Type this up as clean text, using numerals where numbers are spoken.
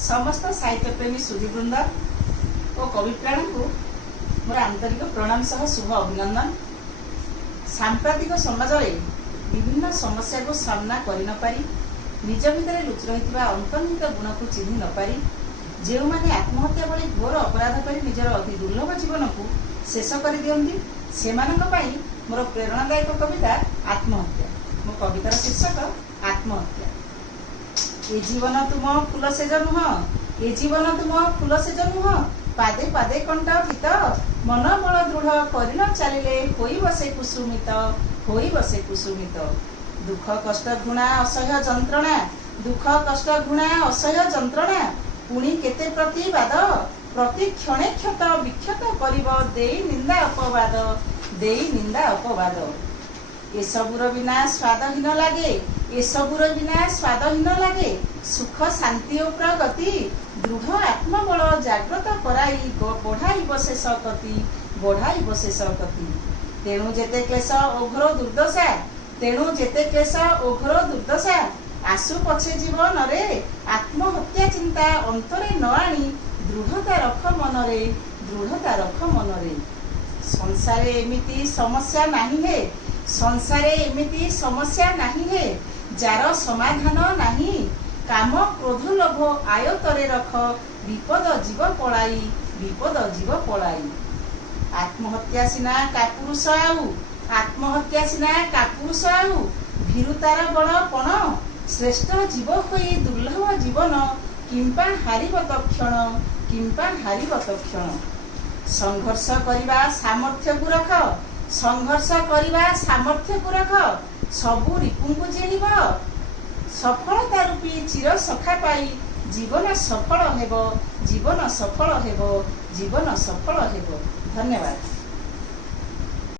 समस्त साहित्य प्रेमी सुधीवृंद और कविप्राण को मोर आंतरिक प्रणाम सह शुभ अभिनंदन। सांप्रतिक समाज में विभिन्न समस्या को सामना कर न पारी निज भितर लुचि रही अंतर्निहित गुण को चिन्ह न पारी जो मैंने आत्महत्या भली घोर अपराध कर निजर अति दुर्लभ जीवन को शेष कर दियंती सेमानक पई मोर प्रेरणादायक कविता आत्महत्या। मो कवितार शीर्षक आत्महत्या। ए जीवन तुम फूल सेज नुह, ए जीवन तुम फूल सेज नुह, पादे पादे कंठ भीत मन बल दृढ़ कर चलिले होई बसे कुसुमित, होई बसे कुसुमित। दुख कष्ट घृणा असह्य जंत्रणा, दुख कष्ट घृणा असह्य जंत्रणा पुणी केते प्रतिवाद प्रति क्षणे क्षत विक्षत करिब देई निंदा अपवाद, देई निंदा अपवाद। ए सबुर बिना स्वादहीन लागे, ए सबुर बिना स्वादहीन लागे सुख शांति और प्रगति दृढ़ आत्मबल जागृत कराई बढ़ाई शेष गति, बढ़ाई शेष गति। तेणु जेते क्लेश ओघर दुर्दशा, तेणु जेते क्लेश ओघर दुर्दशा आसु पछे जीवन रे आत्महत्या चिंता अंतरे न आनी दृढ़ता रख मनरे, दृढ़ता रख मनरे। संसारे एमिति समस्या नहीं है, संसारे एमिति समस्या नहीं है जार समाधान नहीं। काम क्रोध लोभ आयतरे रख विपद जीव पलाई, विपद जीव पलाई। आत्महत्या सिना कापुरुष आउ, आत्महत्या सिना कापुरुष आउ भीरुतार बड़पण श्रेष्ठ जीव होई दुर्लभ जीवन किंपा हारिब तक्षण, किंपा हारिब तक्षण। संघर्ष करिबा सामर्थ्य को रख, संघर्ष करिबा सामर्थ्य को रख सबु रिपु को जेनिब सफलता रूपी चिर सखा पाई जीवन सफल हेब, जीवन सफल हेब, जीवन सफल हेब। धन्यवाद।